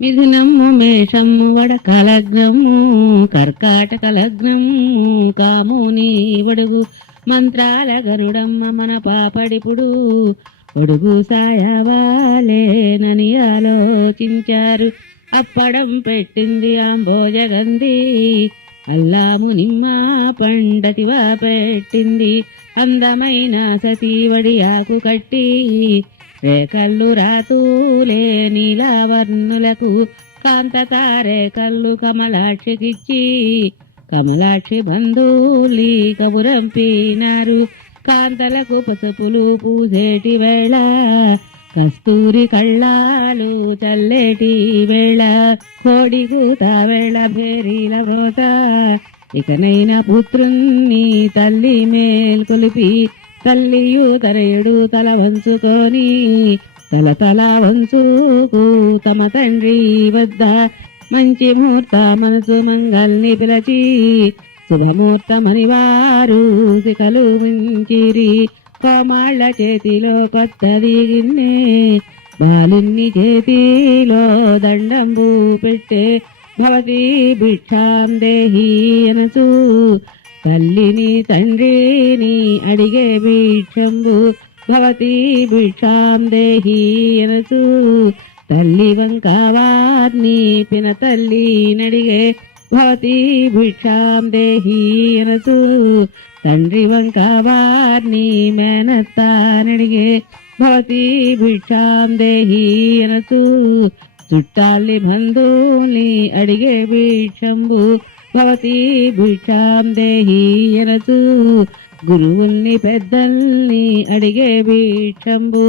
మిథునము మేషము వడకలగ్నము కర్కాటక లగ్నము కాముని వడుగు మంత్రాల గరుడమ్మ మన పాపడిపుడు ఒడుగు సాయవాలేనని ఆలోచించారు. అప్పడం పెట్టింది ఆంబోజగంధి అల్లాము నిమ్మ పండతివా పెట్టింది. అందమైన సతీవడి ఆకు కట్టి రేకళ్ళు రాతూలే నీలావర్ణులకు కాంతతారే కళ్ళు కమలాక్షికిచ్చి కమలాక్షి బంధువులి కబురంపినారు. కాంతలకు పసుపులు పూసేటి వేళ కస్తూరి కళ్ళాలు చల్లేటి వేళ కోడి కూత వేళ భేరీల రోత ఇకనైనా పుత్రుణ్ణి తల్లి మేల్కొలిపి తల్లియు తనయుడు తల వంచుకొని తల వంచుకు తమ తండ్రి వద్ద మంచి ముహూర్త మనసు మంగల్ని పిలచి శుభముహూర్తమని వారు శిఖలు మించిరి. కోమాళ్ళ చేతిలో కొత్తది గిన్నె బాలుని చేతిలో దండంబు పెట్టే భవతి భిక్షాం దేహి అనసు తల్లిని తండ్రిని అడిగే భిక్షంబు భవతి భిక్షాం దేహి అనసు తల్లి వంక వారిని పిన తల్లి నడిగే భవతి భిక్షాం దేహి అనసు తండ్రి వంక వారిని మేనత్త నడిగే భవతి భిక్షాం దేహి అనసు చుట్టాల్ని బంధువుల్ని అడిగే భిక్షంబు భవతి భిక్షాం దేహి అనసు గురువుల్ని పెద్దల్ని అడిగే భిక్షంబు.